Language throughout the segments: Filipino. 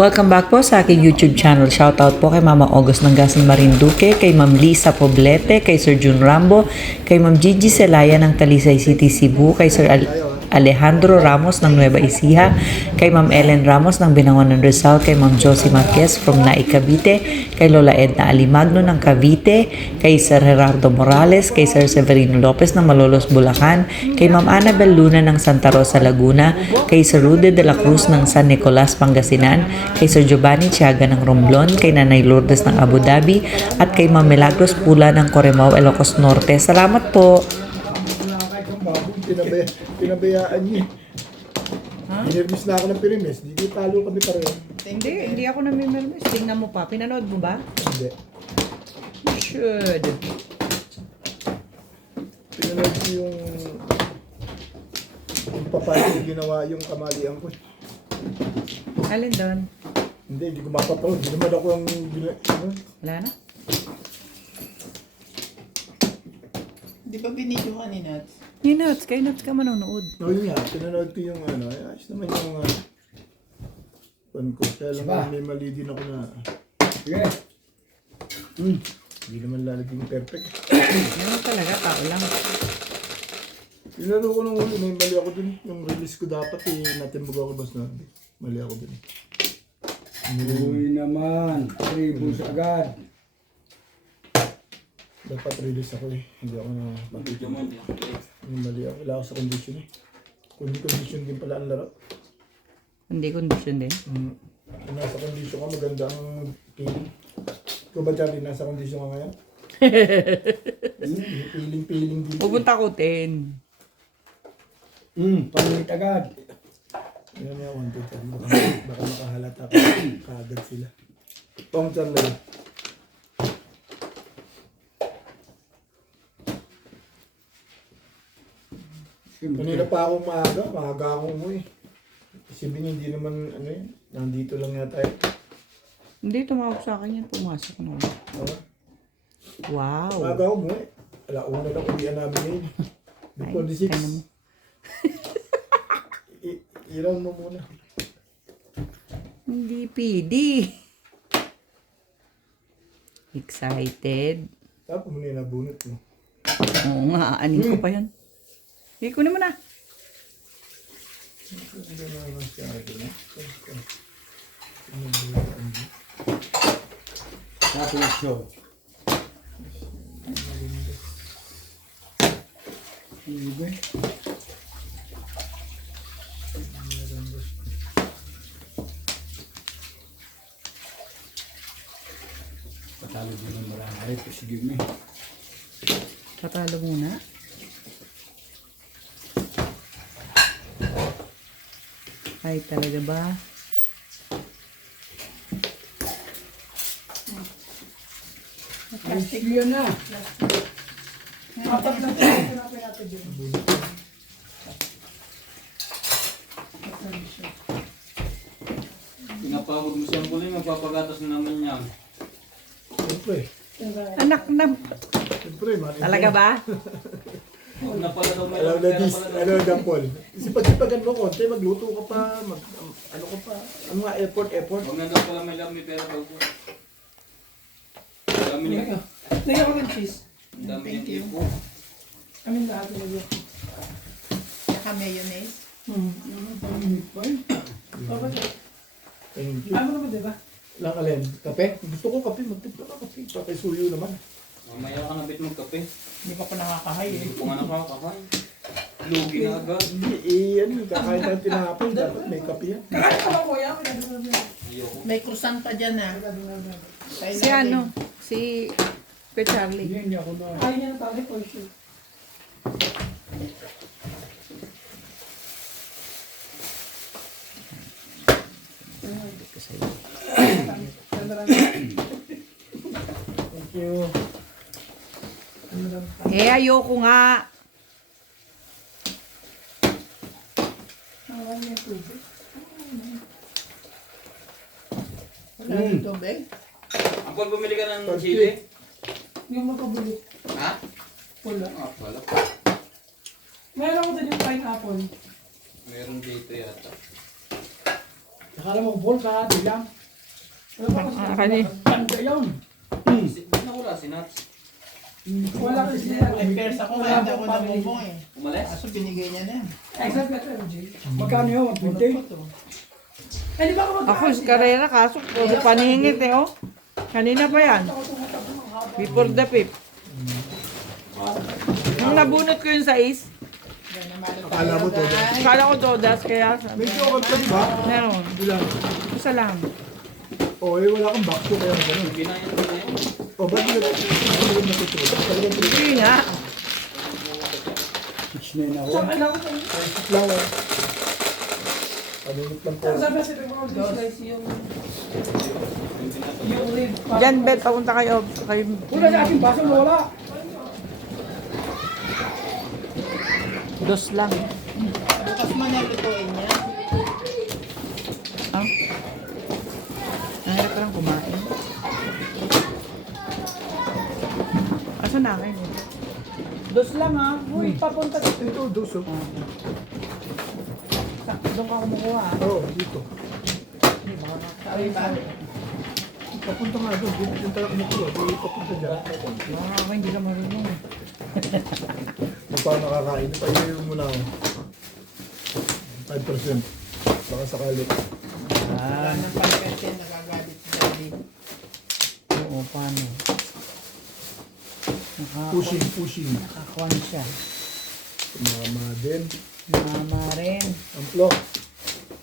Welcome back po sa aking YouTube channel. Shoutout po kay Mama August ng Gasan Marinduque, kay Ma'am Lisa Poblete, kay Sir Jun Rambo, kay Ma'am Gigi Celaya ng Talisay City, Cebu, kay Sir Alejandro Ramos ng Nueva Ecija, kay Ma'am Ellen Ramos ng Binangon ng Rizal, kay Ma'am Josie Marquez from Naik, Cavite, kay Lola Edna Alimagno ng Cavite, kay Sir Gerardo Morales, kay Sir Severino Lopez ng Malolos, Bulacan, kay Ma'am Annabel Luna ng Santa Rosa, Laguna, kay Sir Rude de la Cruz ng San Nicolas, Pangasinan, kay Sir Giovanni Tiaga ng Romblon, kay Nanay Lourdes ng Abu Dhabi, at kay Ma'am Milagros Pula ng Corimao, Ilocos Norte. Salamat po! Pinabayaan niyo. Inermis na ako ng Pirimes. Hindi talo kami pareho. Hindi ako namimirmis. Tingnan mo pa. Pinanood mo ba? Hindi. You should. Pinanood ko yung papaya yung ginawa yung kamalian ko. Alin doon? Hindi ko mapapanood. Hindi naman ako ang Wala na? Di ba binidyo ka ni Nats? Ni Nuts. Kay Nuts ka manonood. Oo nga, pinanood ko yung ayos naman yung pan ko. Kaya lang may mali din ako na. Sige. Hindi naman lalaging perfect. Ano talaga? Tao lang. Pinano ko nung huli, may mali ako dun. Yung release ko dapat natimbog ako basta mali ako dun. Uy naman, tribus agad. Dapat release ako Hindi ako na yung mali ako. Wala ako sa condition Condition din pala ang laro. Hindi condition din. Kung nasa condition ka, maganda ang feeling. Ikaw ba, Charlie, nasa condition ka ngayon? Feeling din. Pupunta ko 10. Panulit agad. Yan nga, 1, 2, 3. Baka makahalata ka. Kaagad sila. Pong Charlie. Kanina pa ako maaga akong umuwi. Isipin niya, hindi naman, nandito lang yata Hindi, tumawag sa akin yan. Pumasok na. Wow. Maaga ako umuwi. Alauna lang uwian namin ngayon. Before the 6. Ilaw mo muna. Hindi PD. Excited. Tapos muna yung nabunot mo. Oo nga, aanin ko pa yan. Hindi ko naman Hindi naman siya Tapos show. Ibe. Patalo din ng marami. Sige mo. Patalo muna. Ay, talaga ba? Plastic yun na. Apat lang ito. Hanapin natin dyan. Pinapagod mo siyang buling, magpapagatas na naman yan. Siyempre. Anak na. Siyempre, maraming. Talaga ba? Huwag na pala daw may Alam na dis, Dampol. Sipag-sipagan mo konti, magluto ka pa, ano ka pa. Ano nga, effort. Huwag na daw pala may lami pera daw po. Dami niya. Lagyan ko ng cheese. Dami Thank niya you. po. Amin lahat nilagyan ko. Saka mayonnaise. Thank you. Ano naman diba? Lang alin, kape? Gusto ko kape, magtipla ka kape. Kape suyo naman. Mamaya ka na bit magkape. Hindi pa nakakahay Hindi ko nga nakakahay. Lugi na agad. Hindi, kakain tayo tinapon. Dapat may kape yan. Kakain ka ba kuya? Ayoko. May croissant pa dyan Si ano? Si Kuya Charlie. Hindi ako na. Ayaw niya ng tali for sure. Thank you. Ayoko nga. Wala niya tubig. Wala yung tubig. Ampol, bumili ka ng chili? Yung magpabuli. Ha? Wala. Ah, wala. Meron ko din yung pineapple. Meron dito yata. Akala mo ball ka, di lang. Kani. Tanda yun. Hindi wala si Nats. Wala kasi sila. May pers ako, Wala hindi ako akong family. namumong eh. Umalis? Kaso binigay niya na yan. Exact better, MJ. Magkano yun? 120? Eh, di ba ako Ako si Carrera, kaso puro paningit eh, oh. Kanina pa yan. Before the fifth. Nung nabunot ko yung sais, Akala mo to. kala ko Dodas, kaya sabi, Medyo okay ka, di ba? meron. Ilan? Isa lang. Oh, eh, wala kang back to kaya ganun. Ginayan ko na yun. Oh, ba't hindi ka natutulog? Talagang tulog. Hindi nga. Sixteen ako. Saan kailangan ko tayo? Lang eh. Paninit lang po. Sabi kasi mga slice yung rib. Diyan, Bet, papunta kayo. kayo. Wala sa aking baso, wala. Dos lang. Bukas mo na lutuin niya. Ah? Nahirap ka lang kumain. Asa na kayo? Dos lang ah. Uy, papunta. Ito, dos oh. Doon ka kumukuha ah. Oo, dito. Sabi ba? Papunta nga doon. Dito tayo kumukuha. Dito papunta dyan. Ako, hindi ka marunong. Kung paano nakakain, pailayin mo na ako. 5%. Baka sakali. Wala nang 5% nagagalit si Daddy. Oo, paano? Pushing. Nakakuan siya. Mama din. Mama rin. Amplo.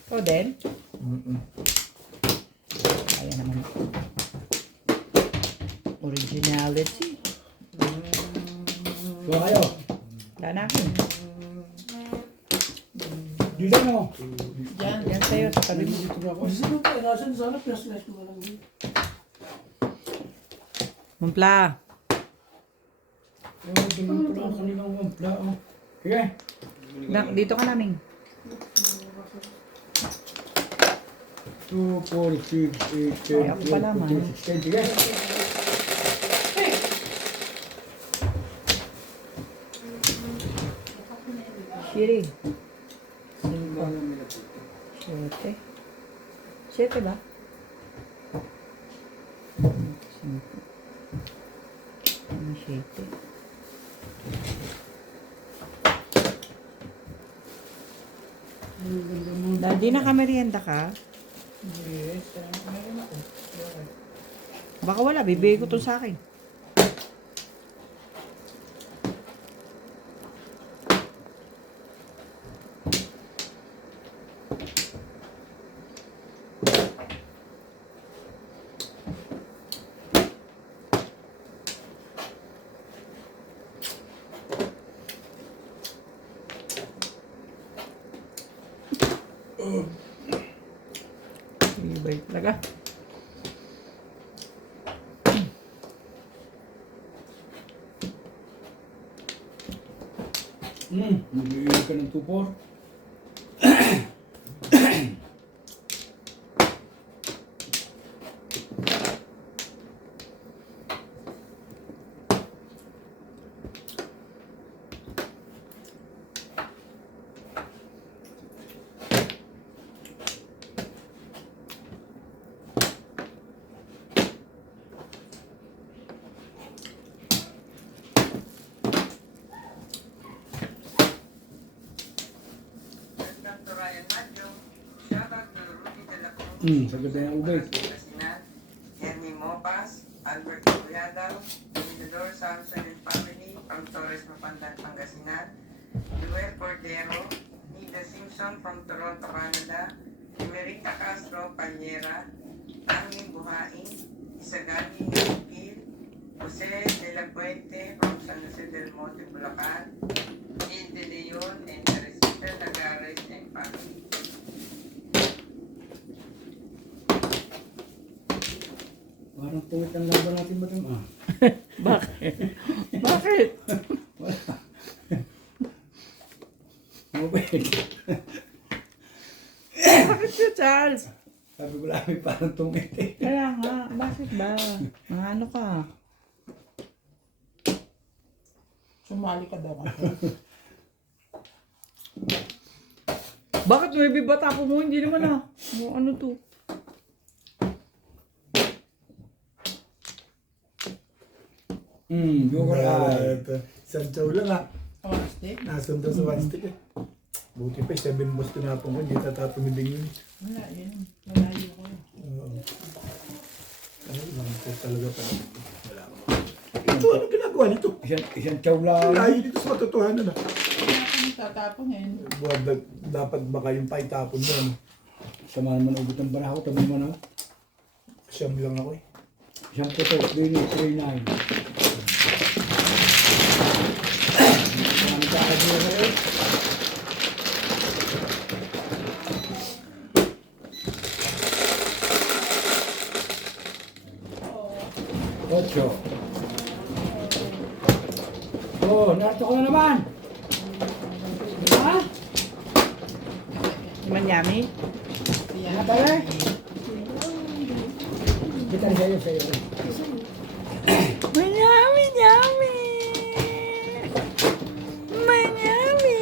Ikaw din? Mm-mm. Ayan naman. Originality. Kuha kayo. Wala na akin. Di lang ako. Diyan. Yan sa'yo, sa tabi mo. Dito ba ako? Kasi nung perasan sana, pero slice ko lang din. Mumpla. Oh, ganun pala ang kanilang wampla. Oh. Sige. Dito ka namin. 2, 4, 6, 8, 10, Ay, ako pala, 12, man. 14, 16. Sige. Shiri. 7. 7 ba? 5. 7. Daddy, nakamerienda ka? Yes, meron ako. Baka wala, bibigay ko to sa akin. Iba yun talaga. Magbibigay ka ng 2-4. Sagad na yung ubay. Henry Mopas, Albert Cuyadao, Dominador Samson and Family, from Torres Mapandan, Pangasinan, Joel Cordero, Nida Simpson from Toronto, Canada, Emerita Castro, Pañera, Angling Buhain, Isagani Nukil, Jose de la Puente from San Jose del Monte, Bulacan, Gil de Leon, and Teresita Nagares and family. Parang tuwit ang laban natin ba ito? Bakit? Bakit? Mabait. Bakit siya, Charles? Sabi ko lang, parang tungit eh. Kaya nga, bakit ba? Ano ka? Sumali ka daw. Bakit may bibata po mo? Hindi naman ah. Ano to? Joker eye. Isang chow lang ah. Oh, stick. Nasundan sa one stick eh. Buti pa 7 boss tinapon ko, hindi tatapon ni Ding yun. Wala, yun. Malayo ko yun. Oo. Ay, lang talaga pala. Wala ka mga. Ito, ano ginagawa nito? Isang chow lang. Layo dito sa matotohanan ah. Wala kang tatapon yan. Buwan, dapat baka yung paitapon mo ano. Sama naman ugot ng banahaw. Tabi naman ako. Siyam lang ako eh. Isang puto. 39. Marami ka idea ka rin. Ocho. Oh, narito ko na naman. Ha? Manyami? Yan. Tara. Kita sa'yo, sa'yo. Manyami, nyami! Manyami!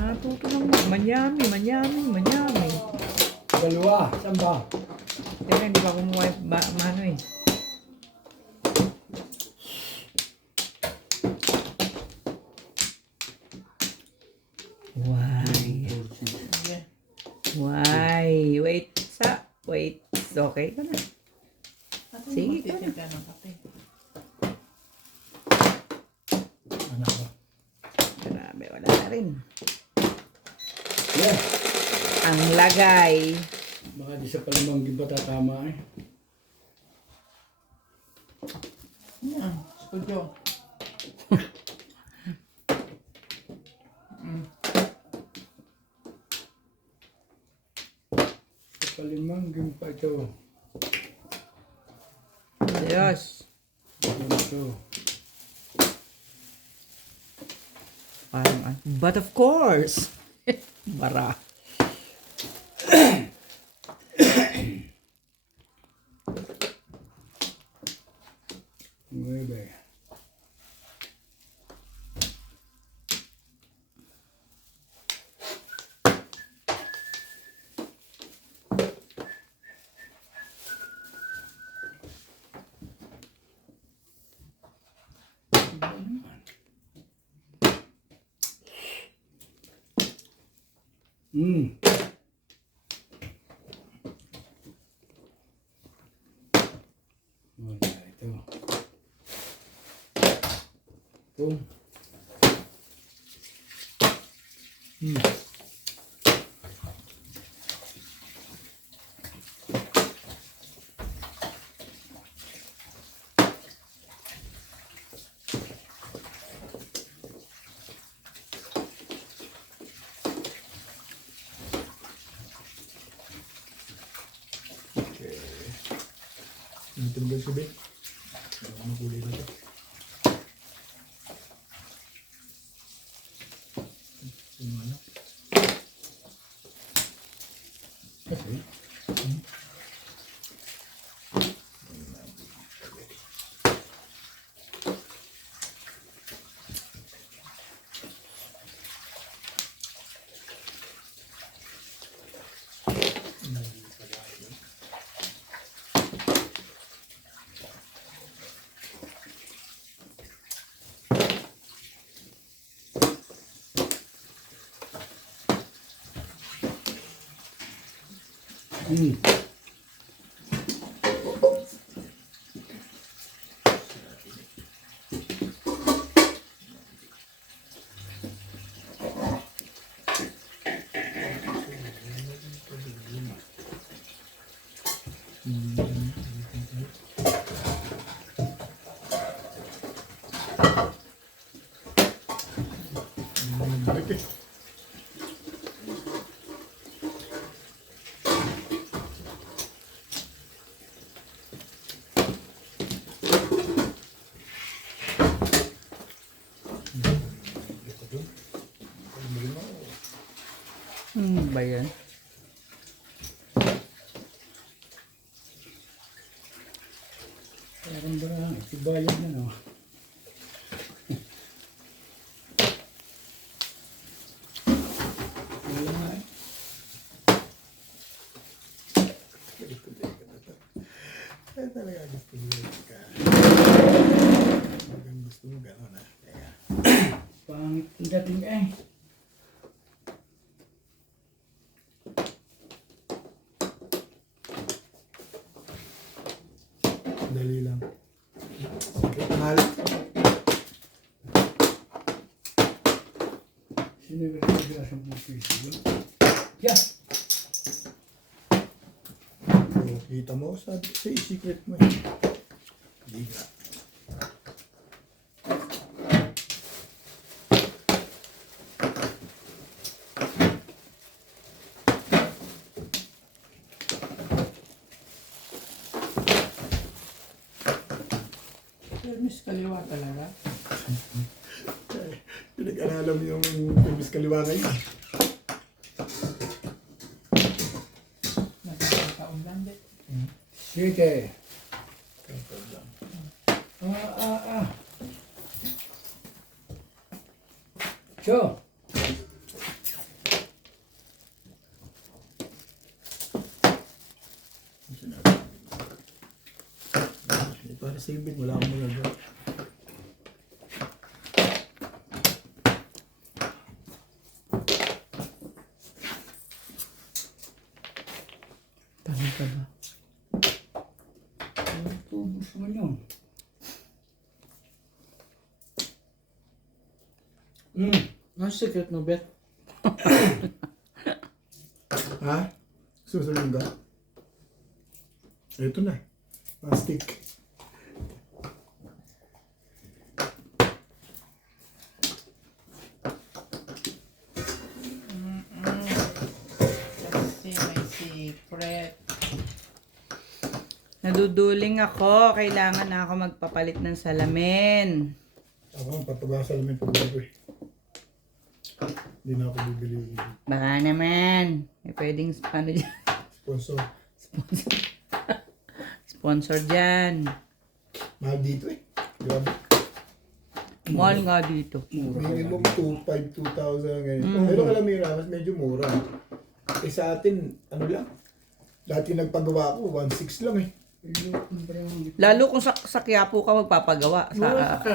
Natuto lang mo. Manyami, manyami, manyami. Dalawa. Saan ba? Teka, hindi pa kumuha yung mano eh. Why? Sige. Why? Wait, wait. Okay ka na. Ako Sige, magtitin ka ng kape. Anak ba? Grabe, wala na rin. Yeah. Ang lagay. Baka di sa palamang di ba tatama eh. Yan. Studio. Sa palimang pa ito. Yes. Ito. Parang, but of course. Bara. Nueve. Wala ito. Ito. Ito ba yung subi? Ano kulay na ito? Yung ano? Okay. Ba yan? Meron ba lang? Tibayan na no. Wala nga eh. Kaya talaga gusto mo ka. Hanggang gusto mo gano'n ah. Kaya, Pangit ang dating eh. dali lang. Mahal. Sino ba nagbilas ang mga piso? Yeah! So, kita mo sa secret mo eh. Hindi ka. Miss Kaliwa talaga. Pinag-aralan mo yung Pebis Kaliwa kayo. Nagkakataon lang din. Sige. Kapag lang. So, Sinabi. Para sa ibig, wala akong magagawa. Tama ka ba? ano tubos mo yun? Ang secret mo, Bet? Ha? Susunod ka? Ito na. Plastic. Kasi may secret. Naduduling ako. Kailangan na ako magpapalit ng salamin. Ako, papagasa lang yung pagbago eh. Hindi na ako bibili. Baka naman. May pwedeng ano dyan. Sponsor. Sponsor dyan. Mahal dito eh. Grabe. Mahal nga dito. Minimum 2,500, 2,000 ganyan. Pero alam mo yun, mas medyo mura. Eh sa atin, ano lang. Dati nagpagawa ko, 1,600 lang eh. Lalo kung sa Quiapo ka magpapagawa. Sa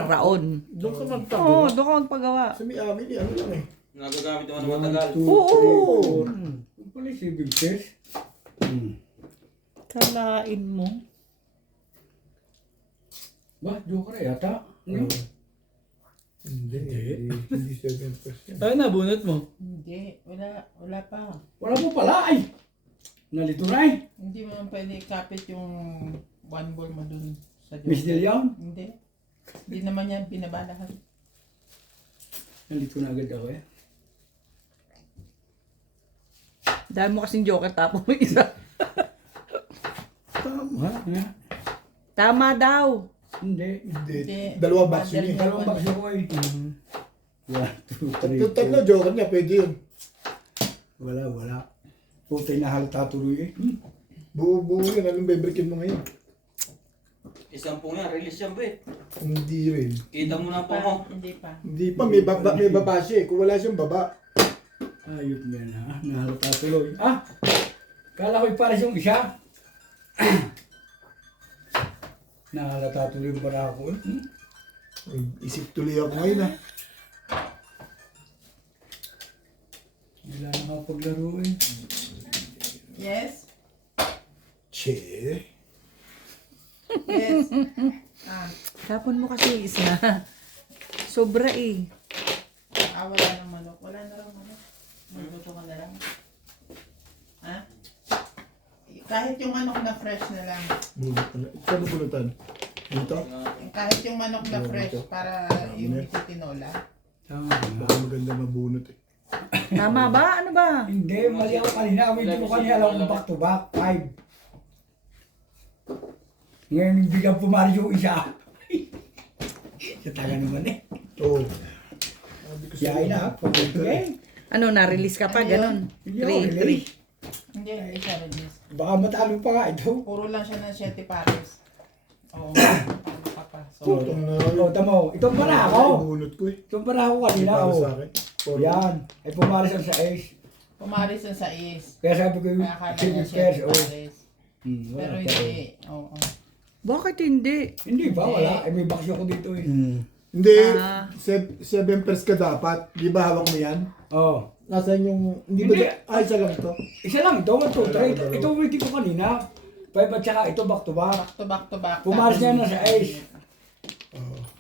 Raon. Doon ka Oo, magpagawa. doon ka magpagawa. Sa may amin eh, ano lang eh. Nagagamit naman ng matagal. Oo. Yung pala si Big Sis. Kalain mo. Ba, joker yata? Ano? Hindi, hindi 7%. Ay, nabunot mo? Hindi. Wala pa. Wala po pala ay! Nalito na eh. Hindi mo naman pwede ikapit yung one ball mo dun sa joke. Miss Del Leon? Hindi. Hindi naman yan binabalahan. Nalito na agad ako eh. Dahil mo kasing joker tapos may isa. Tama. Ha? Tama daw. Hindi. Hindi. Hindi. Dalawang box yun eh. Dalawang box ako eh. 1, 2, 3, Tatlo joker niya, pwede yun. Wala. Putay na halata tuloy eh. Buo-buo yun, anong bebrikin mo ngayon? Isang po nga, release yan, Bet. Hindi rin. Kita mo na po mo. Hindi pa. Hindi pa, may baba siya eh. Kung wala siyang baba. Ayop nga na. Nahalata tuloy. Kala ko'y pares yung isa. Nahalata tuloy yung para ako eh. Isip tuloy ako ngayon ah. Wala na ako paglaro eh. Yes? Che. Yes. Tapon mo kasi yung isa. Sobra eh. Wala ng manok. Wala na lang manok. Magluto ka na lang. Ha? Kahit yung manok na fresh na lang. Bunot pala. Saan mo bunutan? Dito? Kahit yung manok na fresh para yung tinola. Tama ba? Baka maganda mabunot eh. Tama ba? Ano ba? Hindi, mali ako kanina. Hindi ko kanina alam kung back to back. 5. Ngayon, biglang pumari yung isa. Kataga naman eh. Oo. Sabi ko Yain na. Okay. Ano, na-release ka pa? Ganon. 3. Hindi siya release. Baka matalo pa nga ito. Puro lang siya ng 7 pares. Oo. Oh, tamo. Itong para ako. Bunot ko eh. Itong para ako kanina. Para Oh. sa akin. Yan. Ay pumaris ang 6. Pumaris ang 6. Kaya sabi ko yung Kaya akala niya silver siya pairs. Oh. pumaris. Wala Pero pa. hindi. Oo. Bakit hindi? Hindi ba? Wala. Ay may box ako dito eh. Hindi, Ah. 7 pairs ka dapat. Di ba hawak mo yan? Oh. Nasaan yung... Hindi Hindi. ba? Isa lang ito. Isa lang ito. 1, 2, 3. Ito wiki ko kanina. 5 at saka ito back to back. Back to back to back. Pumaris niya na sa ice.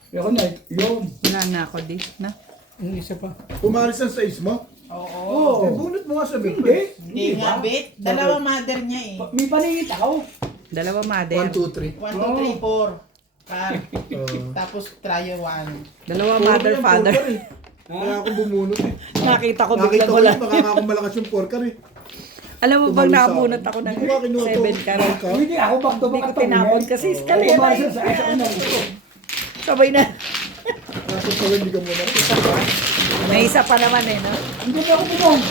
Ako na, yun. Wala na ako di. Na? Yung isa pa. Pumaris ang size mo? Oo. Eh, bunot mo nga sa bed. Hindi. Hindi nga, bit. Dalawa mother niya eh. May paningit ako. Dalawa 1, mother. 2, 3. 1, 2, 3, 4. Tapos trio 1. Dalawa mother, father. Kaya ako bumunot eh. Nakita ko Nakita biglang ko wala. yun, makakakong malakas yung porker eh. Alam mo bang Tumawid sa nakabunot akin. ako ng Hindi ko ba kinuha to? 7 ka? Hindi ako back to Hindi back. ko tinapon kasi escalera. Pumaris ang sa ice ako na. Sabay na. Tapos pala hindi ka muna. May isa pa naman eh, no? Hindi ba ako bumong?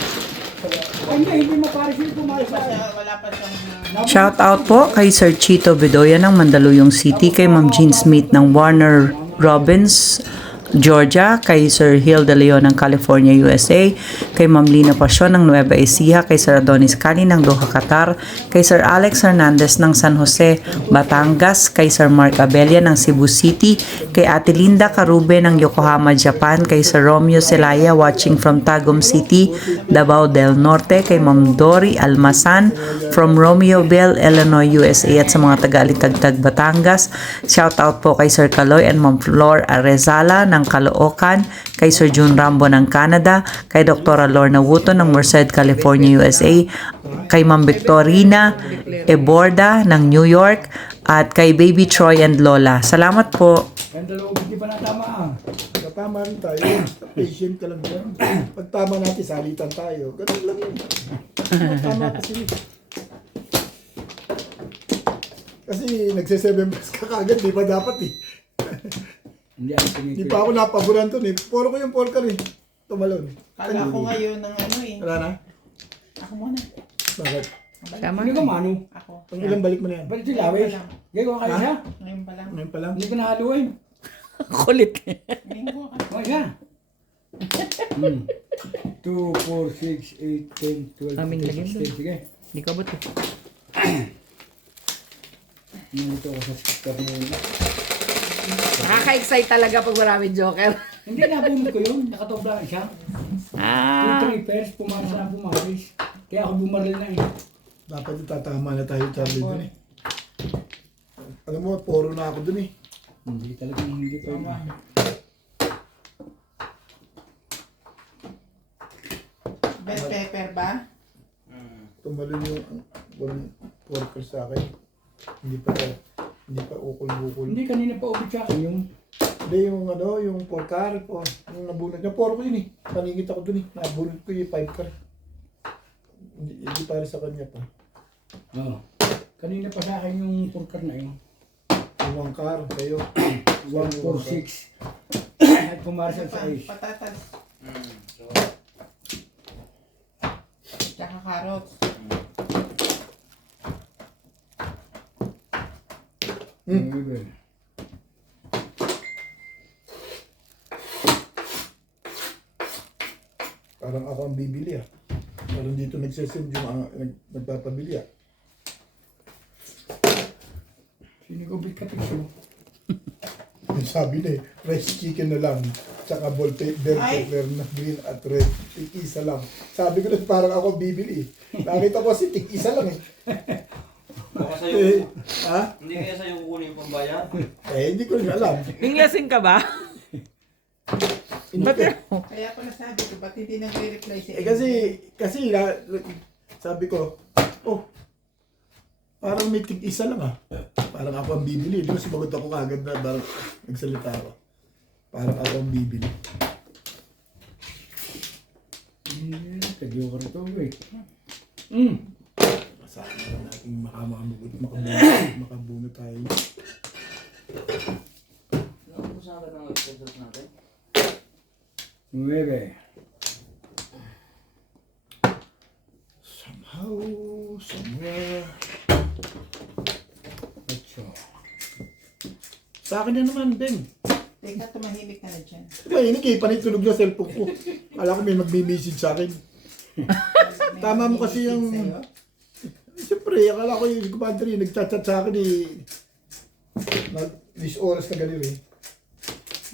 Hindi mo paris yung pumaris sa ice. Wala pa siyang... Shout out po kay Sir Chito Bedoya ng Mandaluyong City, kay Ma'am Jean Smith ng Warner Robins, Georgia, kay Sir Hill De Leon ng California, USA, kay Ma'am Lina Pasyon ng Nueva Ecija, kay Sir Adonis Cali ng Doha, Qatar, kay Sir Alex Hernandez ng San Jose, Batangas, kay Sir Mark Abella ng Cebu City, kay Ate Linda Carube ng Yokohama, Japan, kay Sir Romeo Celaya watching from Tagum City, Davao del Norte, kay Ma'am Dory Almasan from Romeoville, Illinois, USA, at sa mga taga-Alitagtag, Batangas. Shout out po kay Sir Kaloy and Ma'am Flor Arezala ng Caloocan, kay Sir June Rambo ng Canada, kay Dr. Lorna Wuto ng Merced, California, USA, kay Ma'am Victorina Eborda ng New York, at kay Baby Troy and Lola. Salamat po. Ang dalawang hindi pa natama. Tama rin tayo. Patient ka lang dyan. Pag tama natin, salitan tayo. Ganun lang yun. Tama kasi. Kasi nagse-7 plus ka kagad, di pa dapat eh. Hindi ako tingin Di pa ako napagulan to eh. Puro ko yung porker eh. Tumalon. Kala ko ngayon ng ano eh. Wala na? Ako muna. Bakit? Tama. Hindi ka mano. Ako. Pang ilang balik mo na yan? Ba't silawis? Gagawa kayo siya? Ngayon pa lang. Ngayon pa lang? Hindi ka nahaluin. Kulit. Ngayon ko. O, yan. 2, 4, 6, 8, 10, 12, Aming lagyan 15, 16. Sige. Hindi ko ba't Nandito ako sa sticker mo. Nakaka-excite talaga pag maraming joker. Hindi, nabunod ko yun. Nakatoblaan siya. 2, 3 pairs, pumaris na pumaris. Kaya ako bumaril na eh. Dapat itatama na tayo Charlie dun eh. Alam mo, puro na ako dun eh. Hindi talagang hindi ko yun. Bell pepper ba? Tumalon yung porker sa akin. Hindi pa ukol-bukol. Hindi, kanina pa ubit sa akin yung... Hindi, yung ano, yung porker po. Yung nabunod niya, puro ko yun eh. Paningit ako dun eh. Nabunod ko yung 5 car. Hindi para sa kanya pa. Oo. Kanina pa sa akin yung purkar na yun. Yung 1 car, kayo. 1, 4, 6. At pumaris ang 6. Patatas. Tsaka carrots. Parang ako ang bibili ah. Parang dito nagsesend yung nagpapabili ah. Sinigubit ka picture. Yung sabi na eh, rice chicken na lang. Tsaka ball pepper na green at red. Tig-isa lang. Sabi ko na parang ako bibili eh. Nakita ko kasi tig-isa lang eh. Baka sa'yo, Ha? hindi kaya sa'yo kukunin yung pambayad. Eh, hindi ko rin alam. Inglasing ka ba? Hindi ko. Kaya pala sabi ko, ba't hindi nagre-reply si Kasi sabi ko, oh, parang may tig-isa lang ah. Parang ako ang bibili. Di ba sumagot ako kagad na parang nagsalita ako. Parang ako ang bibili. Tagyo ka rito eh. Sana natin makabuno tayo. Ano sa akin ang result natin? 9. Somehow, somewhere. 8. Sa akin na naman, Beng. Teka, tumahimik ka na dyan. Mainig eh, panitunog na cellphone ko. Kala ko may magme-message sa akin. May Tama mo kasi yung... sa'yo. Siyempre, akala ko yung kumpantry, nagchat-chat sa akin eh. This oras na galing eh.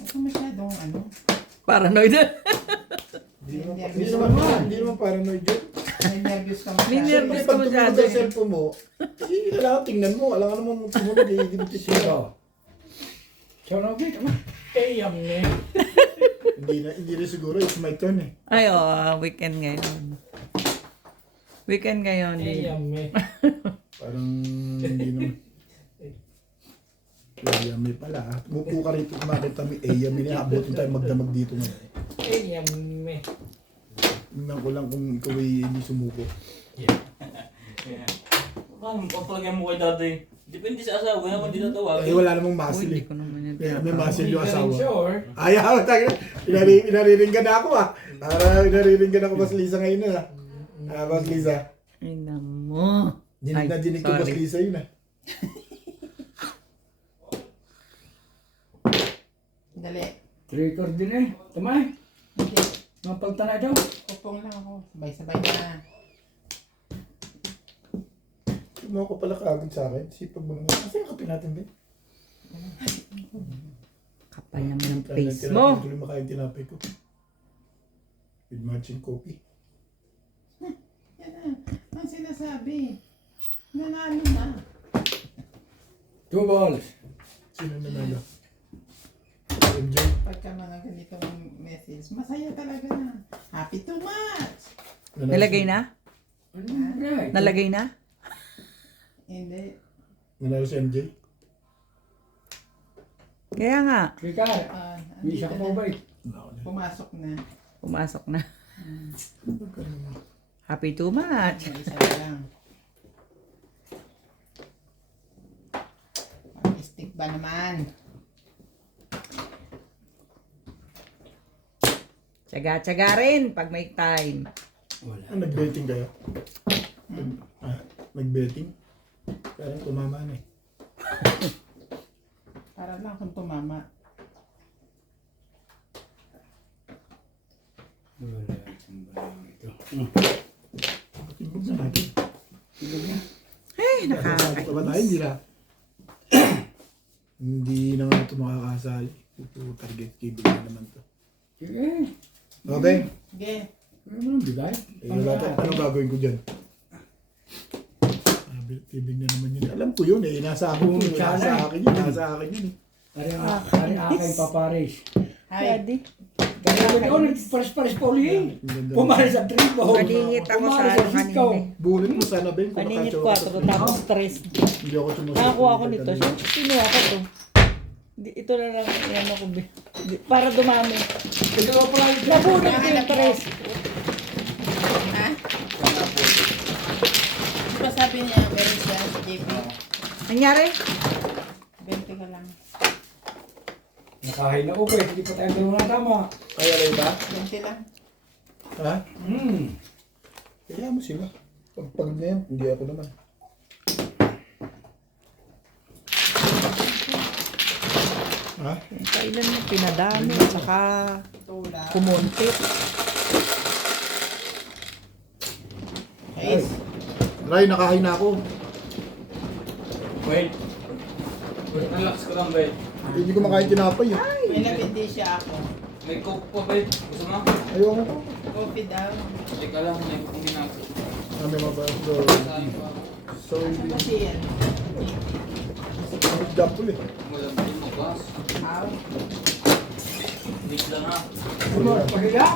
Huwag ka masyadong ano. Paranoid. Hindi naman paranoid yun. May nervous ka masyado. May nervous. Siyempre, ka pag tumunog masyado ang eh. cellphone mo, kailangan tingnan mo. Alam ka naman tumunog eh, hindi mo titignan. Sino? Sonobit, ano? Yum ne. Hindi rin siguro, it's my turn eh. Ay, weekend ngayon. Weekend ngayon. Yum ne. Parang hindi naman. Yami pala ha. Mupo ka rito kumakita mo yami na abutin tayo magdamag dito ngayon. Yum ne. Tingnan ko lang kung ikaw ay hindi sumuko. Paano papalagyan mo kay tatay? Depende sa asawa, kaya hindi natawag. Eh wala namang Uy, muscle hindi eh. ko naman yan. Kaya may muscle yung Galing asawa. sure. Ayaw, tayo. Pinariringgan na ako ah. Pinariringgan ako Boss Lisa ngayon na. Boss Lisa. Ay, namo. Dinig na dinig ko Boss sorry. Lisa yun ah. Dali. Trigger din eh. Tamay. Hindi. Mapalta na ito. Pupong lang ako. Sabay-sabay na. Tumawa ko pala kaagad sa akin. Sipag mo naman. Kasi yung kape natin din. Kapal naman ang face mo. Tuloy makain tinapay ko. With matching coffee. Yan na. Ang sinasabi. Nanalo na. 2 balls. Sino nanalo? MJ. Pagka mga ganitong message, masaya talaga na. Happy too much! Nalagay na? Right. Nalagay na? Hindi. Nanalo si MJ. Kaya nga. Trigger. May Andito isa ka pa na. ba eh? Pumasok na. Pumasok na. Happy too much. May isa na lang. Stick ba naman? Tsaga-tsaga rin pag may time. Wala. Nag-betting kayo? Nag-betting? Parang tumama na eh. Para lang kung tumama. Wala. Ito. Timbog na natin. Ay, Sabi ko ba tayo? Hindi na. Hindi naman ito makakasali. Ito target cable na naman to. Sige. Okay? Sige. Ano mo nang bigay? Eh, wala tayo. Anong gagawin ko dyan? Tibig na naman yun. Alam ko yun eh. Nasa akin yun. Nasa akin yun. Nasa akin yun eh. Ari akay paparis. Hi. Daddy. Kaya ko nagpares-pares pa uli eh. Pumaris sa tribo. Paningit ako sa Pumaris ano sikaw. kanina. Bulit mo sana Ben. kung Paningit nakatsawa 4 tapos 3. Hindi ako sumusunod. Nakakuha ko nito. Kinuha ko to. Ito na lang yan ako. Para dumami. Ito pa pala yung Nabunod ko yung pares. Ha? Di ba sabi niya, meron siya sa JP? Nangyari? 20 ka lang. nakahay na okay. Hindi pa tayo dalawa na tama. Kaya rin ba? 20 lang. Ha? Kaya mo sila. Pag na yan, hindi ako naman. Ha? Kailan mo pinadami at saka Tula. kumunti. Guys, Ray, nakahay na ako. Wait. Relax ko lang, wait. Hindi ko makain tinapay eh. may labindi siya ako. May coke pa, wait. Gusto mo? Ayoko ko. Coffee daw. Teka lang, may coke din ako. Kami mabasa. Saan pa? So, hindi Kasi yan. nag-double eh. Walang din mo, boss. Aw. Wait lang ha. Pagila?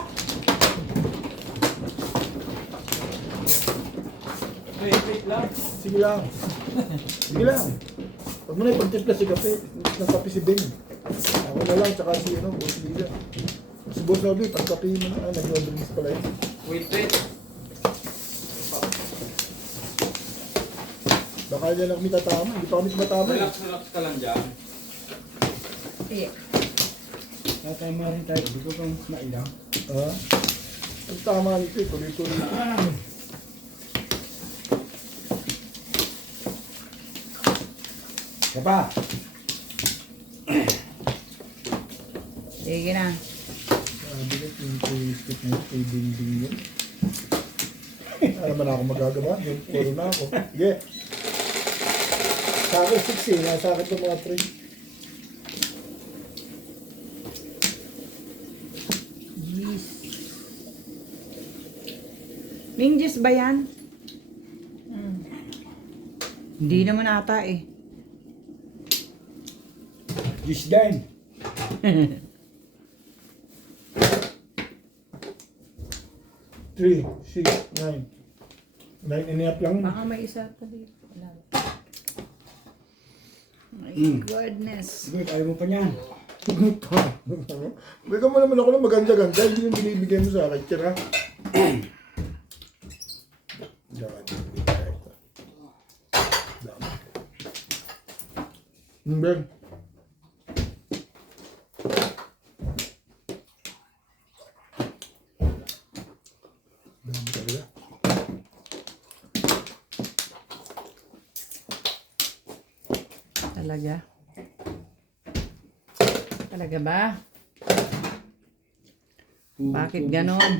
Wait lang. Sige lang. Sige lang. Huwag mo na ipagtimpla si kape. Ng kape si Ben. Ako na lang, tsaka si Boss Lila. Si Boss Nobby, pagkape mo na. Nag-order pala yun. Wait. Baka yan lang kami tatama. Hindi pa kami tumatama eh. Relax ka lang dyan. Tatama rin tayo. Hindi ko kung nailang. Ha? Ang tama nito eh. Tuloy-tuloy. Kaya pa. Sige na. Bigat yung step na yun, kay ding-ding yun. Ano naman ako magagawa? Yung puro na ako. Sige. Sa akin 6 eh. Nasa akin itong mga 3. Jeez. Mingjis ba yan? Hindi naman ata eh. Just dine. 3, 6, 9. 9 and a half lang. Baka may isa pa dito. Wala. My goodness. Good, ayaw mo pa niyan. Bigyan mo naman ako ng maganda-ganda. Hindi yung binibigay mo sa akin. Tira. Ben. Dami talaga. Talaga? Talaga ba? Bakit ganon?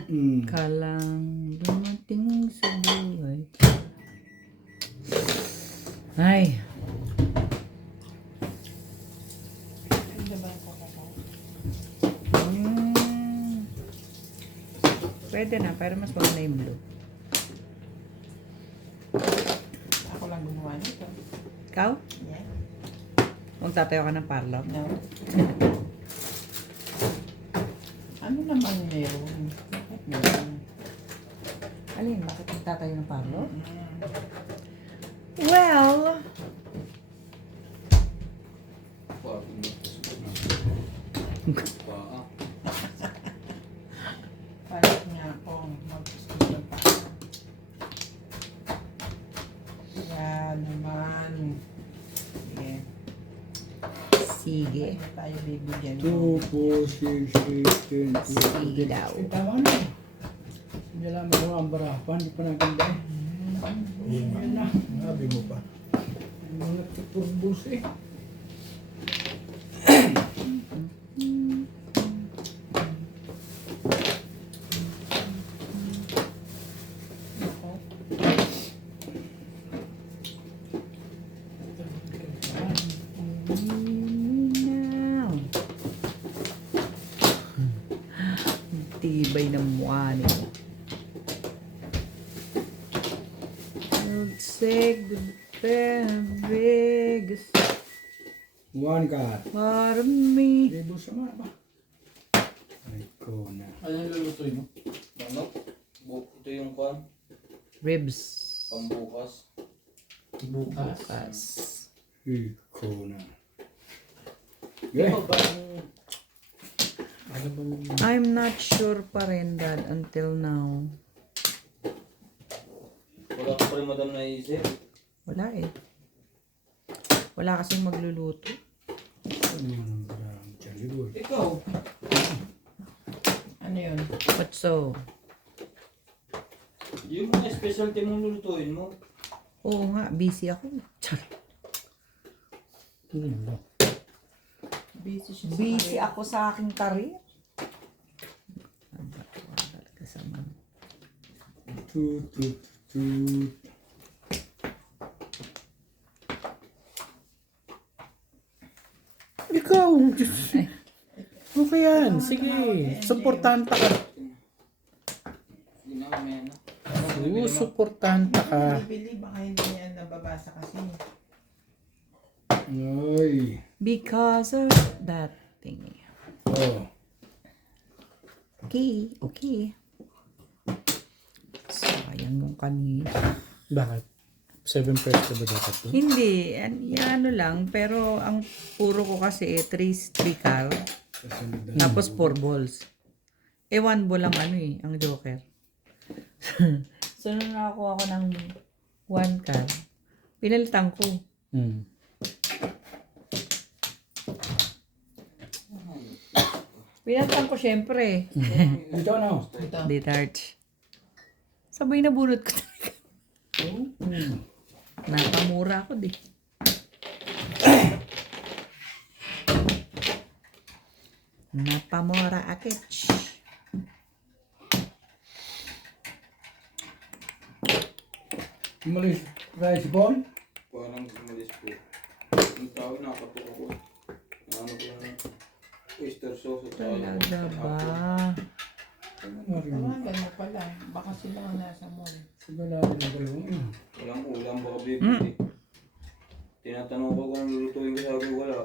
Kalang dumating sa buhay. Ay. Pwede na, pero mas maganda yung blue. Ako lang gumawa nito. Ikaw? Yeah. Huwag tatayo ka ng parlo. No. Ano naman meron? Bakit meron? Alin, bakit nagtatayo ng parlo? Well, Parang nga ako mag-gusto pa. Yan naman. Yeah. sige. Ano tayo bibigyan 2, 4, 6, 8, 10, 12. Sige daw. Eh, tama na. Hindi lang magawa ang barapan. Hindi pa naganda eh. Yan na. Sabi mo pa. Ang mga tuturbos eh. Now. Tibay ng mukha nito. Say goodbye, One cut. para me. Debo sama ba? Ay ko na. Ano yung lulutuin mo? Manok? Ito yung kwan? Ribs. Pambukas? Bukas. Bukas. Ay ko na. Yeah. I'm not sure pa rin, Dad, until now. Wala ka pa rin madam naisip? Wala eh. Wala kasing magluluto. Ano naman ang barang dyan? Ligoy. Ikaw? Ano yun? What so? Yung mga specialty mong lulutuin mo. Oo nga, busy ako. Char. Busy siya sa Busy career. ako sa aking career. Talaga sa mga. Toot, toot, toot. Ikaw! Okay yan. Sige. Suportanta ka. Hindi na mamaya na. Oo, suportanta ka. Bibili, baka hindi niya nababasa kasi. Ay. Because of that thing. Oh. Okay, okay. Sayang yung kanina. Bakit? 7 pesos ba dapat to? Hindi, ano lang, pero ang puro ko kasi 3 car, Kasunod na. tapos 4 balls. 1 ball ang ang joker. So, nung nakakuha ko ng 1 car, pinalitan ko. Hmm. Pinalitan ko syempre. Ito ano? Detach. Sabay na bunot ko talaga. Nakamura ako di. Napamora akich. Umalis rice ball. Parang umalis po. Yung tao, nakapatok ako. Ano ko na oyster sauce at Talaga ba? Tawagan mo pala. Baka sila ang nasa mall. Sigurado na dalawang yun. walang ulam, baka bibili. Tinatanong ko kung lulutuin ko, sabi wala.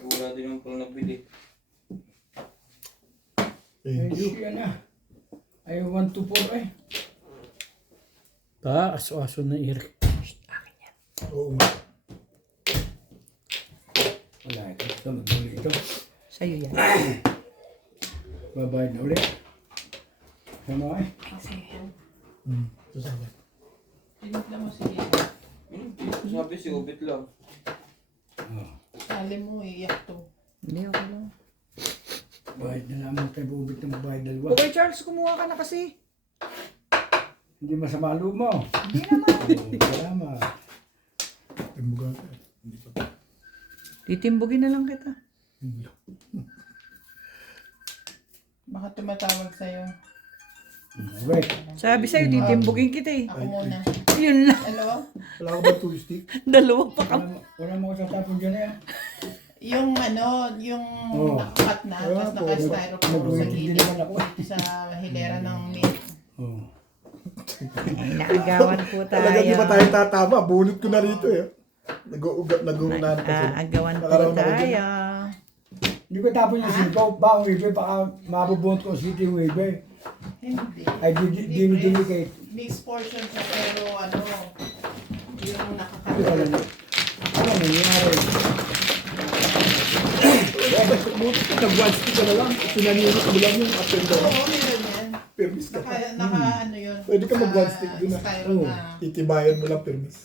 Wala din naman pala nagbili. Thank you. Ay, siya na. Ay, 1, 2, 4 eh. Aso-aso na Eric. Oo nga. Wala ito. Ito, mag-uli ito. Sa'yo yan. Babayad na ulit. Ano eh? Ito sa akin. Tinitla mo sige. Sabi si Ubit lang. Sali mo, iyak to. Hindi, okay lang. Bayad na naman tayo bubit ng bayad dalawa. Okay, Charles, kumuha ka na kasi. Hindi masama ang loob mo. Hindi naman. Salamat. Pagmugan ka. Hindi pa. Titimbugin na lang kita. Hindi. Baka tumatawag sa'yo. Wait. Sabi sa'yo, titimbugin kita eh. Ako muna. Yun lang. Dalawa? Wala ka ba two stick? Dalawa pa ka. Wala mo ko tatapon dyan eh. Yung yung Oo. nakakat na, tapos naka-styrofoam sa Hindi gilid. naman ako. Sa hilera ng meat. Oh. Ay, naagawan po tayo. Talaga di ba tayo tatama? Bunot ko na rito eh. Nag-uunahan pa sila. Naagawan po Nakaraon ako dyan. tayo. Hindi ko tapon yung sipaw. Ba ang wave baka mabubunot ko city wave. Hindi. Ay, dini kay. Mixed portion siya, pero yung nakakat. Ano nangyari? Nag-one stick ka na lang. Pinaninis mo lang yung up and down. Oo, meron yan. Permis ka pa. Naka ano yun. Pwede ka mag-one stick dun ah. Styro na. Titibayan mo lang permis.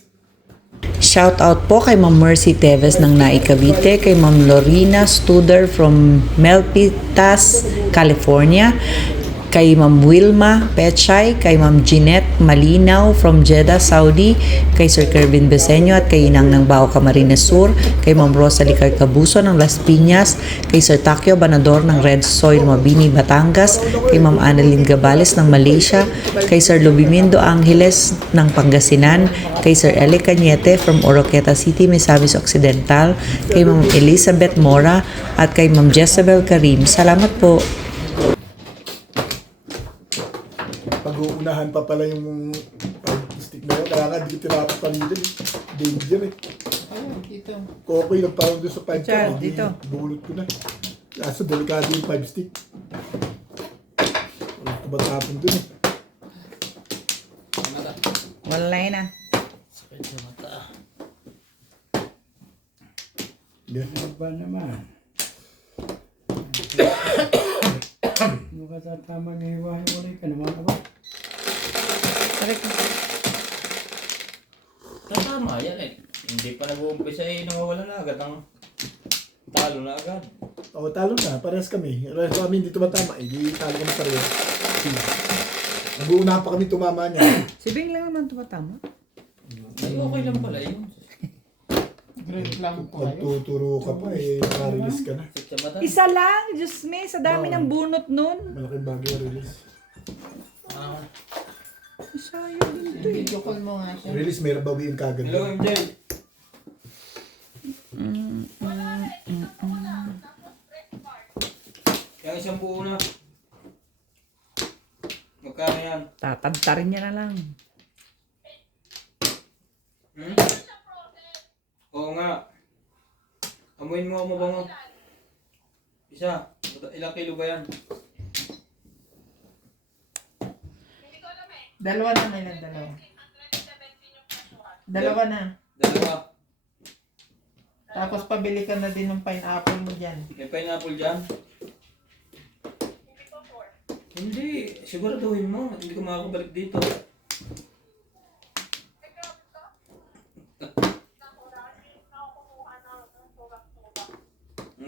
Shout out po kay Ma'am Mercy Teves ng Nai Cavite, kay Ma'am Lorena Studer from Melpitas, California, kay Ma'am Wilma Pechay, kay Ma'am Jeanette Malinaw from Jeddah, Saudi, kay Sir Kervin Beseño at kay Inang ng Bao Camarines Sur, kay Ma'am Rosalie Carcabuso ng Las Piñas, kay Sir Takyo Banador ng Red Soil Mabini, Batangas, kay Ma'am Annalyn Gabales ng Malaysia, kay Sir Lubimindo Angeles ng Pangasinan, kay Sir Eli Cañete from Oroqueta City, Misamis Occidental, kay Ma'am Elizabeth Mora at kay Ma'am Jezebel Karim. Salamat po. Pag-uunahan pa pala yung stick na yun. Kaya nga, di ko tinapapalitan eh. Danger eh. Ayun, dito. Okay lang parang doon sa 5 Charles, dito. Bunot ko na. Kaso delikado yung 5 stick. Wala ko ba tapon doon eh. Wala na. Yeah. Ano ba naman? Ano ka tatama ng hiwa-hiwalay ka naman ako? Tatama yan eh. Hindi pa nag-uumpisa eh, nawawala na agad ang talo na agad. O, talo na. Parehas kami. Parehas kami hindi tumatama. Hindi talo kami parehas. Nag-uunahan pa kami tumama niya. Si Bing lang naman tumatama. Ay, okay lang pala yun. Grade lang po kayo. Magtuturo ka pa eh. Naka-release ka na. Sit sa mata. Isa lang, Diyos me, sa dami ng bunot nun. Malaking bagay yung release. Sayang din to eh. Video call mo nga siya. Release may bawiin kagad. Hello, MJ. Yung isang buo na. Magkano yan? Tatadtarin niya na lang. Hmm? Oo nga. Amuin mo mo bango. Isa. Ilang kilo ba yan? Dalawa na may lang dalawa. Dalawa na. Dalawa. Tapos pabili ka na din ng pineapple mo dyan. May pineapple dyan? Hindi. Siguraduhin mo. Hindi ko makakabalik dito.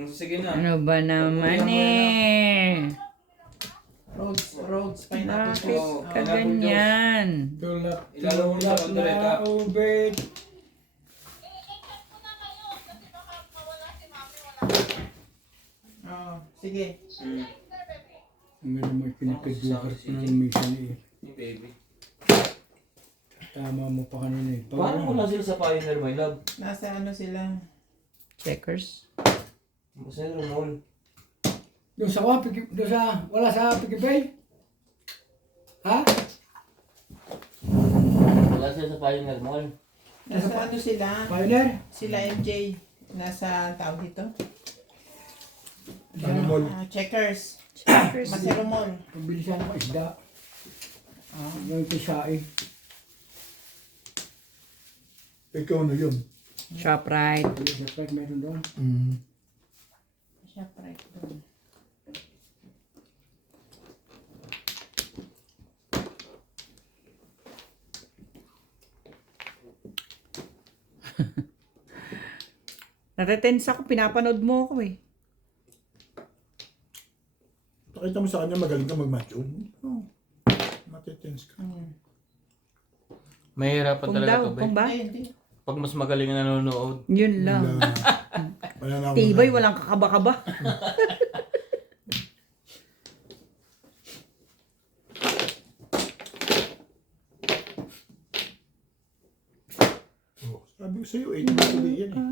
Sige na. Ano ba naman eh? Rhodes pineapple Bakit juice. ka ganyan? Tulak, Ilalaw mo sa tulak kaldereta. na ubit. Sige. Meron mo pinapidukar ko ng minsan eh. Yung baby. Tama mo pa kanina eh. Paano wala sila sa Pioneer, my love? Nasa ano sila? Checkers. Basta yung mall. Doon sa wala sa Pikipay? Ha? Wala sila sa Pioneer Mall. Nasa ano sila? Pioneer? Sila MJ. Nasa tawag dito? Ano mall? Checkers. Checkers. Masero Mall. Pabilisan mo isda. Yung pisae. Ikaw ano yun? ShopRite. Siyempre meron doon. Siya right doon. Natetense ako, pinapanood mo ako eh. Nakita mo sa kanya magaling ka mag-match. Oh, matitense ka. Mahirapan Kung talaga daw, to, kung ba? ba? Ay, hindi. Pag mas magaling na nanonood. Yun lang. Wala na ako. Tibay, walang kakaba-kaba. Oh, sabi ko sa'yo, 8 months ulit yan eh.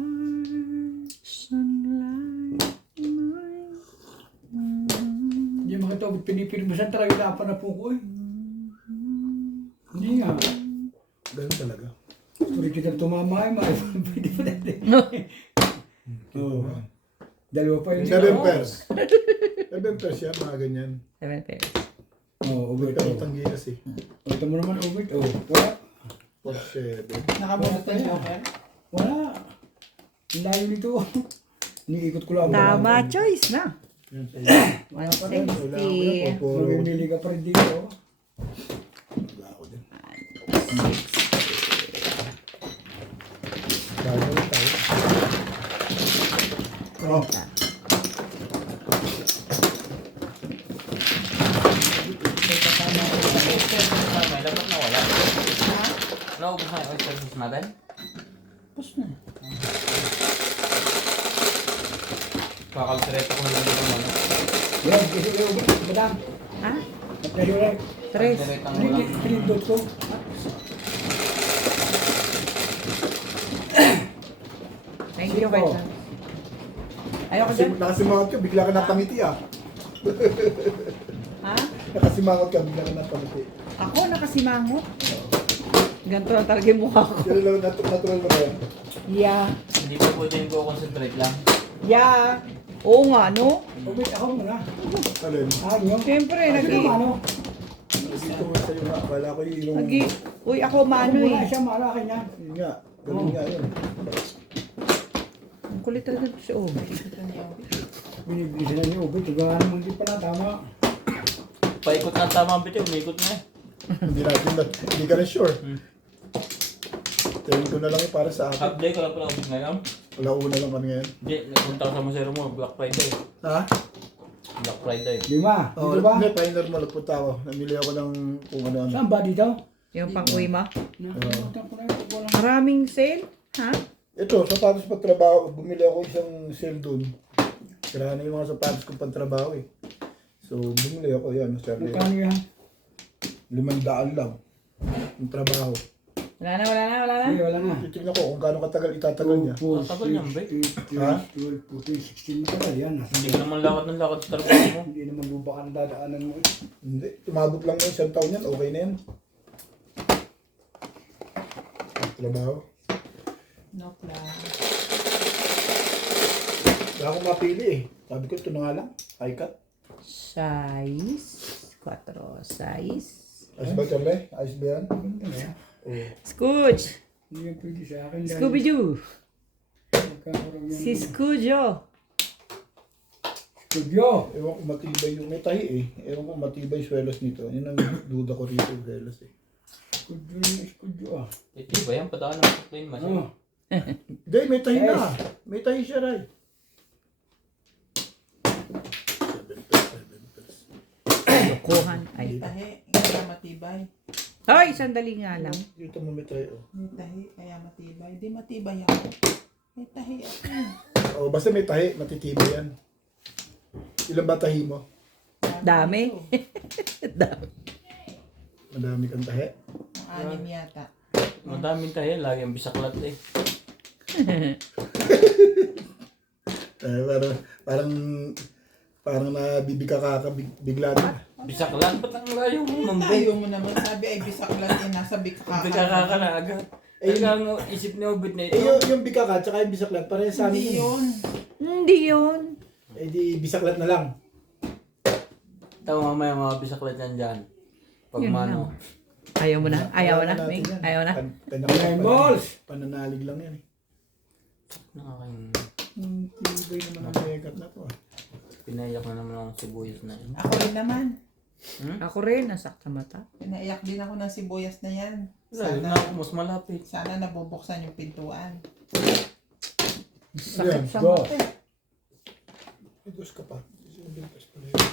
Hindi makita, pinipirmasan talaga dapat na po ko eh. Hindi nga. Ganun talaga. Tuloy kita tumama eh, pwede pa natin. Oo. Dalawa pa yun. 7 pairs. 7 pairs yan, mga ganyan. 7 pairs. Oo, ubit. Ikaw utang gilas eh. Ito mo naman ubit. Oo, wala. 7. Nakabunot ng Joker. Wala. Ang layo nito. Iniikot ko lang. Tama, choice na. Yan sa'yo. 160. Mamimili ka pa rin dito. Wala ako din. Bago na tayo. Oh, May dapat na wala. Naubos na yung oyster sauce natin? Tapos na. Kakalsireto ko na lang yung ano. Yan, kasi yung ubit. Badang. Ha? Nagkayo lang. 3. Kalsiretang walang. Pinindot ko. Thank you, Kaisan. Ayoko kasi dyan. nakasimangot ka, bigla ka napangiti ah. Ha? Nakasimangot ka, bigla ka napangiti. Ako, nakasimangot. Ganito na talaga yung mukha ko. Yan lang, natural mo na yan. Yeah. Hindi ko pwede yung concentrate lang. Yeah. Oo nga, no? Ubit ako muna. Alin? Ano? Siyempre, Ano? Ano? Dito mo sa'yo nga, akala ko yung... Uy, ako mano Muna eh. siya, malaki niya. Yun nga, ganun nga yun. Ang kulit talaga ito si Obi. Binibili sila niya ubit. Tugahan mo hindi pa na tama. Paikot na ang tama ang bitiw, umiikot na eh. Hindi ka na sure. Tingin ko na lang yung para sa akin. Half day ko lang pala ubos ngayon. Wala una lang kami ngayon. Hindi, nagpunta ko sa Masero mo, Black Friday. Ha? Black Friday. 5. Oh, Dito ba? hindi, pioneer mo, nagpunta ako. Namili ako ng kung ano-ano. Saan ba dito? Yung pang-uwi mo. Nakalimutan ko na ito. Walang Maraming sale. Ha? Ito, sapatos pagtrabaho. Bumili ako isang sale doon. Sira na yung mga sapatos kong pagtrabaho eh. So, bumili ako yan. Sabi, magkano yan. 500 lang. Yung trabaho. Wala na. Hindi, wala na. Titignan ko kung gaano katagal itatagal niya. Tagal niyan, ba? 12, 12, 14, 16 matagal yan. Hindi ka naman lakad ng lakad sa trabaho mo. Hindi naman bubaka ang dadaanan mo. Hindi. Tumabot lang ng isang taon yan. Okay na yan. Trabaho. No plan. Wala akong mapili eh. Sabi ko, ito na nga lang. High cut. Size. 4 size. Ayos ba, Charlie? Ayos ba yan? Oo. Scooch. Hindi yan pwede sa akin. dahil Scooby-Doo. magkakaroon yan. Si Scoojo. Studio. Ewan ko matibay yung may tahi eh. Ewan ko matibay yung swelos nito. Yun ang duda ko rito yung swelos eh. Studio yung studio ah. Iti ba yan? Padaan ng plane machine. Ano? Hindi, may tahi na. May tahi siya, Ray. 7 pesos. Lokohan. Ay. Tahi, kaya matibay. Hoy, sandali nga lang. Dito mo may tahi oh. May tahi, kaya matibay. Di matibay ako. May tahi ako. Oh, basta may tahi, matitibay yan. Ilan ba tahi mo? Dami. Dami. Madami kang tahi. Ang 6 yata. Madaming tayo, lagi ang bisaklat eh. Parang nabibigka ka bigla din. Bisaklat? Ba't ang layo mo, Ma'am Ayaw mo naman sabi ay bisaklat eh, nasa bikaka. Bigka ka na agad. Eh, Ay, ang isip ni Obed na ito. yung bigka ka, tsaka yung bisaklat, parehas sa amin. Hindi yun. yun. Hindi yun. Eh di bisaklat na lang. Tama mamaya mga bisaklat yan dyan. Pag Yun mano. Ayaw mo na? Ayaw na, Natin Ming? yan. Ayaw na? Nine balls! Pananalig lang yan eh. Nakaking Tibay naman ang legat na to ah. pinayak na naman ang sibuyas na yun. Ako rin naman. Ako rin, nasak sa mata. Pinaiyak din ako ng sibuyas na yan. Lalo na ako mas malapit. Sana nabubuksan yung pintuan. Sakit sa Go. mata. Itos ka pa. Itos pala yun.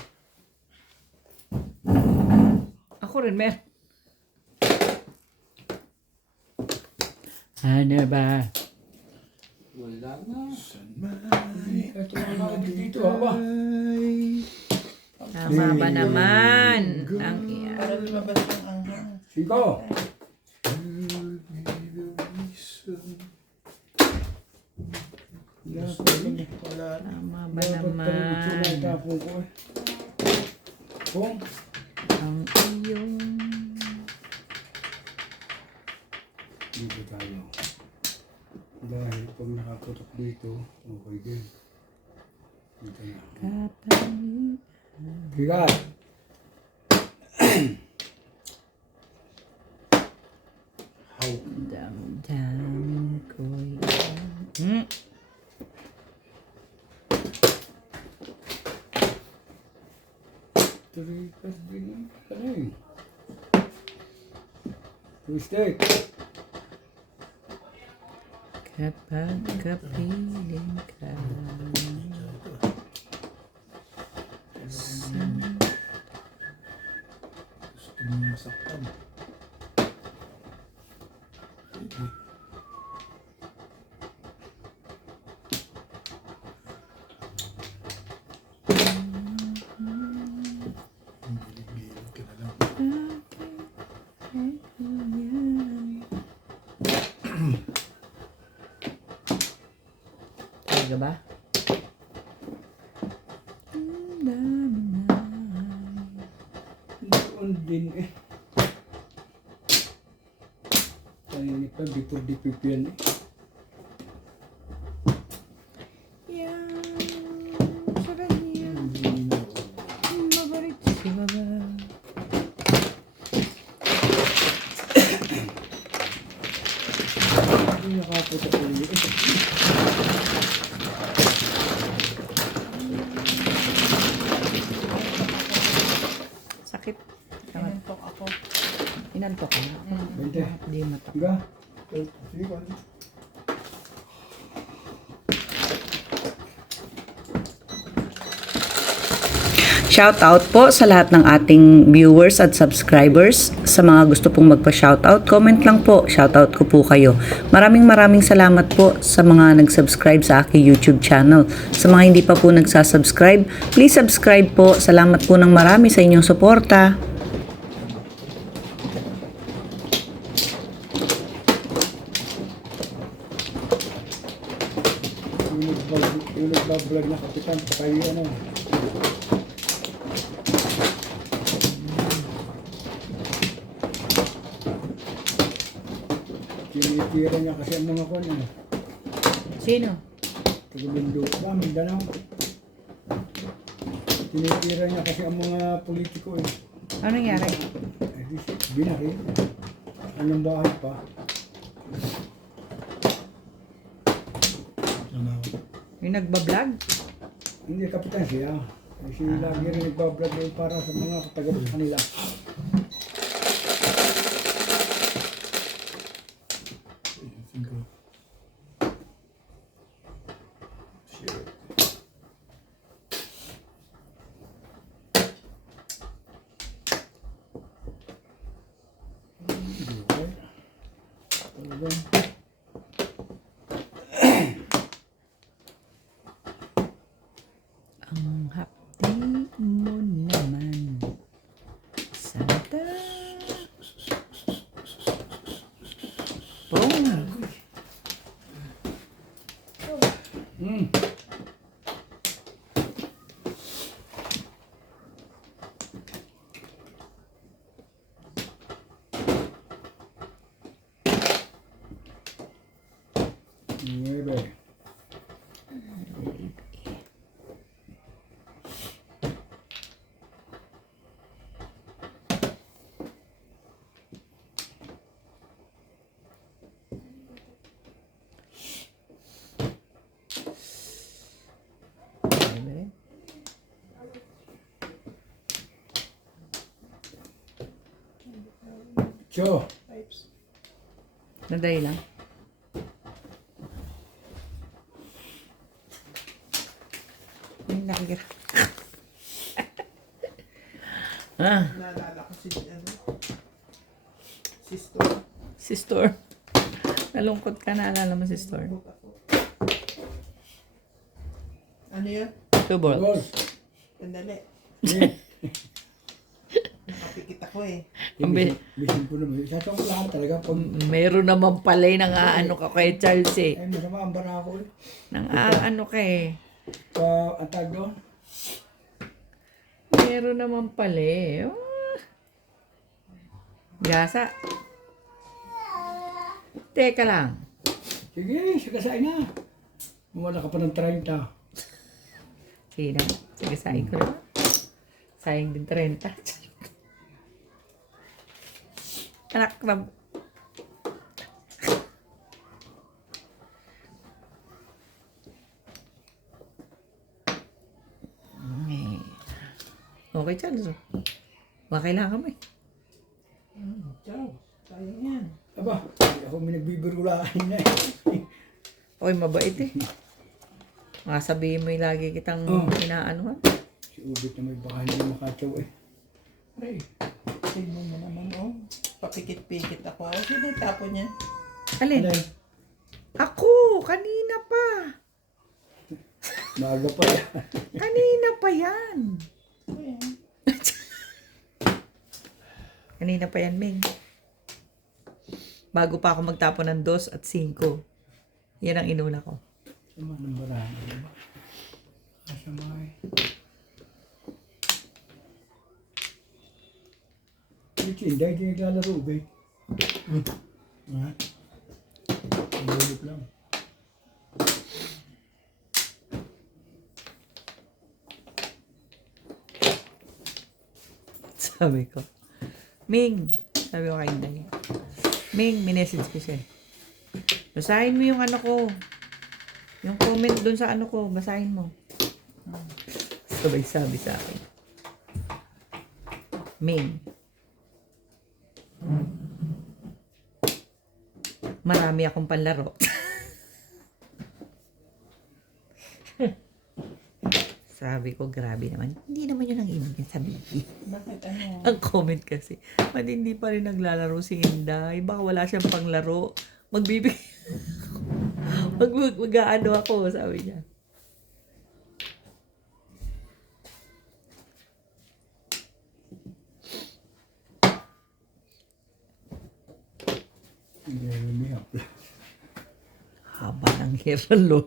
Ako rin, mer. Ano ba? Wala na. Ito na nga dito, haba. Tama ba naman? Ang Para lumabas yung anghang. Siko! Wala na. Tama ba Dapat naman? pala ito tapong ko eh. Kung Ang iyong... dito tayo. Dahil pag nakaputok dito, okay din. Dito na. Kapangit. Bigat! Damdamin ko'y... Tripas din. Ano eh? Twisted. Kapag kapiling ka. Gusto mo masaktan. Sige. Gilid-gilid ka na lang. Talaga ba? Doon din eh. Tayo ni pa, before di pipian eh. Yan sa kanya. Mabalik si Baba. Hindi nakaputok ulit eh. Sakit. Inantok ako. Inantok ka na. Bente. Hindi mata. Diba? Sige, kung ano. Shoutout po sa lahat ng ating viewers at subscribers. Sa mga gusto pong magpa-shoutout, comment lang po. Shoutout ko po kayo. Maraming salamat po sa mga nag-subscribe sa aking YouTube channel. Sa mga hindi pa po nagsasubscribe, please subscribe po. Salamat po ng marami sa inyong suporta. Yung nagbablog na kapitan, patay ano. Tinitira niya kasi ang mga kon eh. Sino? Tagulindo ba, Mindanao. Tinitira niya kasi ang mga politiko eh. Ano nangyari? Eh di binaril. Anong bahay pa. Ano? Yung nagbablog? Hindi kapitan siya. Eh, si lagi rin nagbablog eh para sa mga taga kanila. Ayusin ko. Shit. Okay. Talagang Ang hapdi Hmm. Nueve. Ocho. Naday lang. Ay, nakikita. Naalala ko si, si Storm. Si Storm. Nalungkot ka, naalala mo si Storm. Ano yun? Two balls. Balls. Sandali. Eh, Nakapikit ako eh. Ang bi- bisin ko naman. Sa ko lahat talaga. Pag, Meron naman pala yung nang-aano ka kay Charles eh. ay, masama ang bara ko eh. Nang-aano ka eh. Ang tag doon. Meron naman pala eh. Oh. Gasa. Teka lang. Sige, sagasain na. Wala ka pa ng 30. Sige na. Sige, saing ko na. Sayang din 30. Anak na. Okay, Charles. Baka kailangan mo eh. Ciao. Sayang yan. Aba, hindi ako may nagbibirulahin na eh. Okay, mabait eh. Makasabihin mo yung lagi kitang Oh. inaanuhan. Si Ubit na may baka hindi makatsaw eh. Aray, Tignan mo naman oh. Papikit-pikit ako. Sino yung tapo niya? Alin? alay, Ako! Kanina pa! maaga pa yan. Kanina pa yan! Ayan. Kanina pa yan, Ming. Bago pa ako magtapon ng 2 at 5. Yan ang inuna ko. Sama ng barahan. Diba? Masama eh. Hindi, hindi naglalaro, Ubit. Ha? Bulip lang. Sabi ko, Ming, sabi ko kay Inday, Ming, minessage ko siya. Basahin mo yung ano ko. Yung comment dun sa ano ko, basahin mo. Sabay sabi sa akin. Ming, marami akong panlaro. Sabi ko, grabe naman. Hindi naman yun ang ibig niya sabihin. Bakit ano? Ang comment kasi, ba't hindi pa rin naglalaro si Inday? Baka wala siyang panglaro. Magbibigay. Mag-ano ako, sabi niya. Hindi na lumihap. Haba ng hiralo.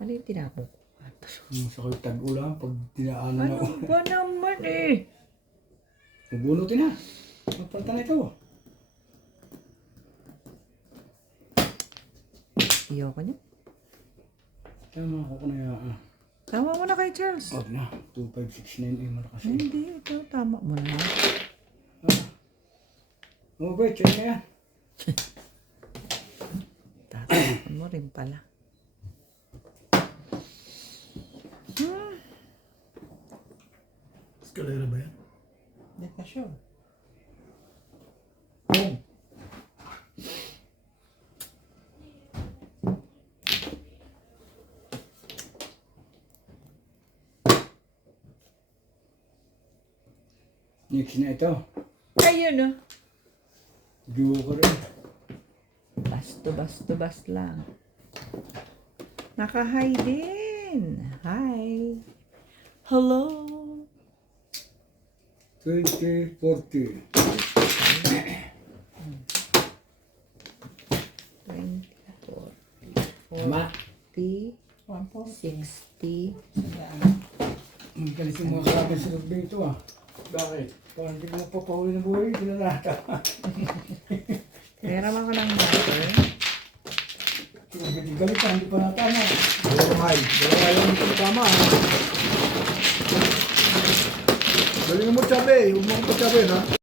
Ano yung tinapon ko? Yung sakit tag-ulan, pag dinaanan na Ano ba naman eh? Bubunutin na. Magpalta na ito. Iyoko niya. Tama ako na yan. Tama mo na kay Charles. Huwag na. 2569 eh, malakas eh. Hindi, ito. Tama mo na. Oh, wait, yun na yan. Tatapon mo rin pala. Escalera ba yan? Hindi ka sure. Oh. Next na ito. Ayun oh. Joker eh. Bas lang. Naka-hi din. Hi. Hello. 2040. 60. Ang galit yung mga kalaban sa loob ito ah. Bakit? Parang hindi mo papahuli ng buhay, sila lahat ah. Meron ako ng marker. Galit ah, hindi pa natama. Dalawa lang ito tama. Galing mo, Chabe. Huwag mo ko Chabe, ha?